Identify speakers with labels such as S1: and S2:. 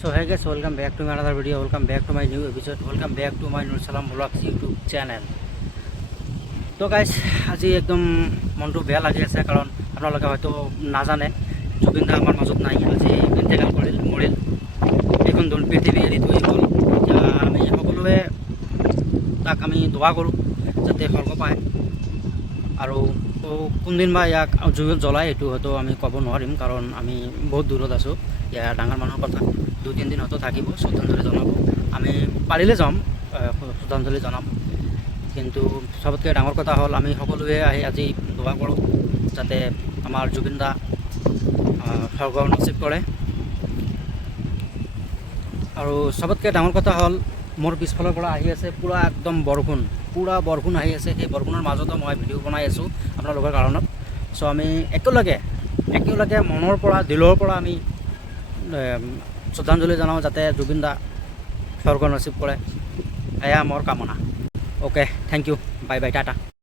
S1: So hey guys, welcome back to my another video. Welcome back to my new episode. Welcome back to my Nur Salam Vlogs YouTube channel. তো guys আজি একদম মনটো বেয়া লাগি আছে কাৰণ আপোনালোকে হয়তো নাজানে জুবিন দা আমাৰ মাজত নাই আজি ইণ্টেকাল কৰিল মৰিল এইখন দল পৃথিৱী এৰি থৈ গ'ল এতিয়া আমি সকলোৱে তাক আমি দোৱা কৰোঁ যাতে স্বৰ্গ পায় আৰু কোনদিন বা ইয়াক জুইত জ্বলাই এইটো হয়তো আমি ক'ব নোৱাৰিম, কাৰণ আমি বহুত দূৰত আছোঁ। ইয়াৰ ডাঙৰ মানুহৰ কথা দুই তিনিদিন হয়তো থাকিব, শ্ৰদ্ধাঞ্জলি জনাব। আমি পাৰিলে যাম শ্ৰদ্ধাঞ্জলি জনাম। কিন্তু চবতকৈ ডাঙৰ কথা হ'ল, আমি সকলোৱে আহি আজি দোৱা কৰোঁ, যাতে আমাৰ জুবিন দা স্বৰ্গ নচিব কৰে। আৰু চবতকৈ ডাঙৰ কথা হ'ল, মোৰ পিছফালৰ পৰা আহি আছে পূৰা একদম বৰষুণ। পূৰা বৰষুণ আহি আছে, সেই বৰষুণৰ মাজতো মই ভিডিঅ' বনাই আছোঁ আপোনালোকৰ কাৰণত। চ' আমি একেলগে একেলগে মনৰ পৰা, দিলৰ পৰা আমি শ্ৰদ্ধাঞ্জলি জনাওঁ যাতে জুবিন দা স্বৰ্গ নচিব কৰে। এয়া মোৰ কামনা। Okay thank you bye bye tata.